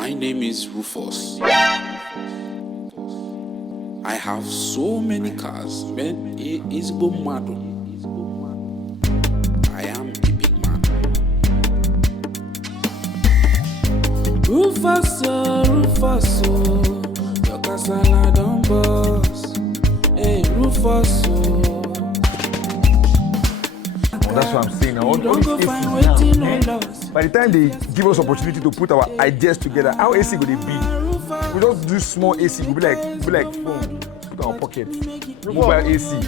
My name is Rufus. I have so many cars, man. It's mad. I am a big man. Rufus, Rufus, your casala don't boss. Hey, Rufus. That's what I'm saying. I want all these ACs now. By the time they give us opportunity to put our ideas together, how AC will they be? We don't do small AC. We'll be like phone. Put our pocket. Mobile AC.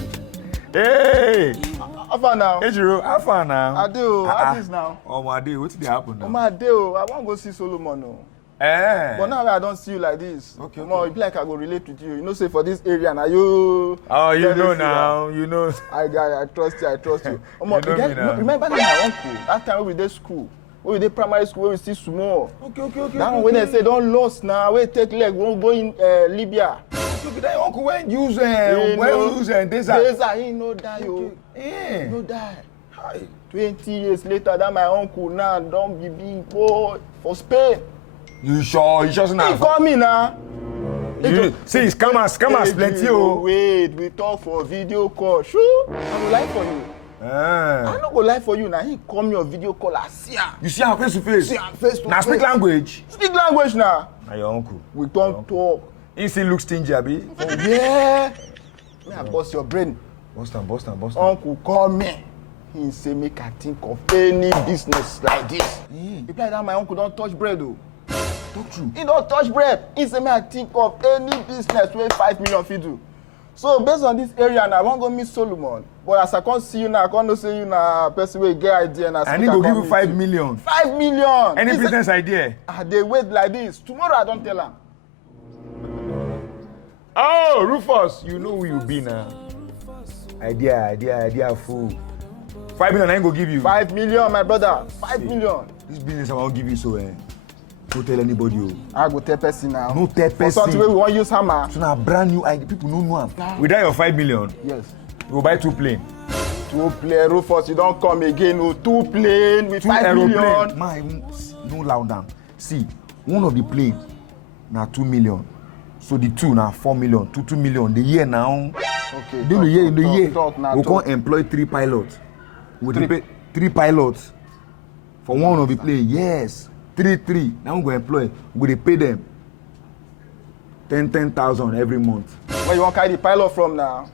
Hey! How far now? Hey, Jiro. How far now? I do. How is now? Oh, my day. What's the happen now? Oh, my day. I want to go see Solomon. No. Eh. But now I don't see you like this. Okay. More, it be like I go relate with you. You know, say for this area now you. Oh, you know now. You know. I trust you. I trust you. You know me now. Remember my uncle? That time we did school. We did primary school. We still small. Okay. Now when they say don't lost now, we take leg. We go in Libya. Look at that uncle when use desert. Desert, he no die yo. Yeah. He no die. 20 years later, that my uncle now don't be big boy for Spain. You sure? You just now? He call me now. See, scammers plenty. Wait, we talk for video call. Sure, I go lie for you. I no go lie for you now. He call me on video call. I see him. You see him face to face? See him face to Now face. speak language. Speak language now. Now your uncle. We don't talk. He still look stingy, abi? Yeah. Me I bust your brain. Bust him. Uncle call me. He say make I think of any business like this. He like that my uncle don't touch bread though. Talk true. He don't touch bread. He say, may I think of any business where 5 million fit do. So based on this area now, I want to go meet Solomon. But as I can't see you now, I can't say you now person will get idea and I need to give you 5 million. 5 million. Any business idea? They wait like this. Tomorrow I don't tell him. Oh, Rufus, you know who you be now. Idea fool. 5 million I ain't go give you. 5 million, my brother. 5 million. This business I won't give you so don't tell anybody. I go tell person now. No tell person. For something where we want use hammer. So now brand new idea. People don't know him. Without your 5 million, yes. You will buy 2 planes. 2 plane, Rufus, you don't come again. No, 2 plane with 5 aeroplane. million. Man, no loud down. See, one of the plane now 2 million. So the two now 4 million. 2 million. The year now. Okay. The year. We talk. can employ 3 pilots. We pay 3 pilots for one of the plane. Yes. 3. Now we go employ. We pay them 10,000 every month. Where you want to carry the pilot from now?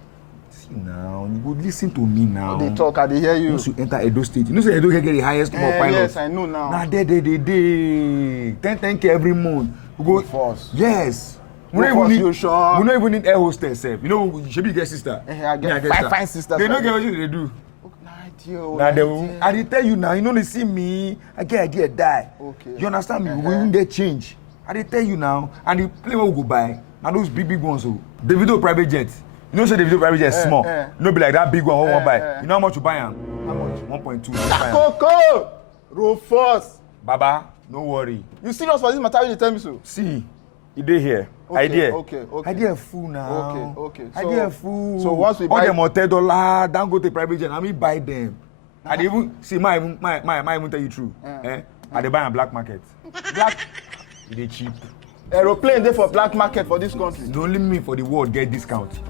See now, you go listen to me now. They talk, they hear you. Once you enter Edo State, you know say Edo can get the highest number of pilots. Yes, I know now. Now they 10K every month. We go first. Yes. We Rufus, don't you sure? We don't even need air hostess. You know, she be get sister. I get five sisters. They don't get what they do. Now I dey tell you now, you know they see me, I get idea die. Okay. You understand me? We even get change. I dey tell you now, and the plane we go buy, now those big ones. So Davido private jet. You know say Davido private jet small. You know be like that big one we won't buy. You know how much you buy am? How much? 1.2. Coco! Rufus! Baba, no worry. You serious for this matter when you tell me so? See, you dey here. Okay, Idea. Okay. Idea full now. Okay. Idea full. So once we all buy them $10, don't go to private jet. I mean buy them. I dey even see my even tell you true. I dey buy on black market. Black It dey cheap. aeroplane there for black market for this country. Only me for the world get discount.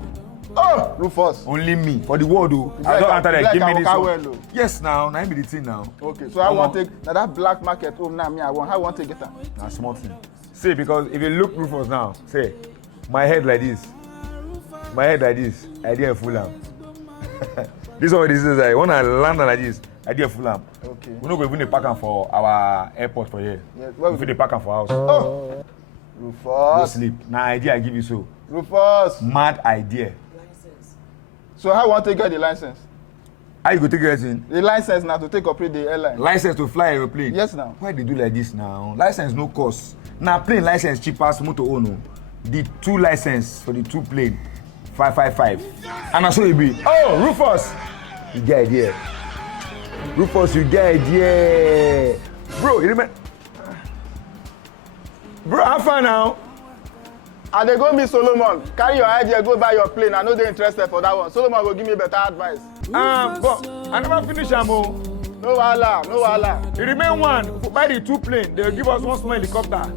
Oh, Rufus. Only me for the world though. I don't enter there. Give me this one. Yes, now be the thing now. Okay, so I want to take now that black market home now. Me, I want to get that. That's small thing. See, because if you look Rufus now, say my head like this, idea full am. This one is like when I land like this, idea full am. Okay. We no go even dey pack am for our airport for here. Yes, we fit dey pack am for house. Oh, Go Rufus. sleep. Na idea I give you so. Rufus. Mad idea. So how you want to get the license? How you go take everything? The license now to take operate the airline. License to fly aeroplane? Yes, now. Why they do like this now? License no cost. Now plane license cheap as motor own. The 2 license for the 2 plane, 555. And I saw it be. Oh, Rufus! You get idea. Rufus, you get idea. Bro, you remember? Bro, how far now? And they go meet Solomon. Carry your idea, go buy your plane. I know they're interested for that one. Solomon will give me better advice. But I never finish am. No wahala. It remain one. Buy the 2 plane. They'll give us 1 small helicopter.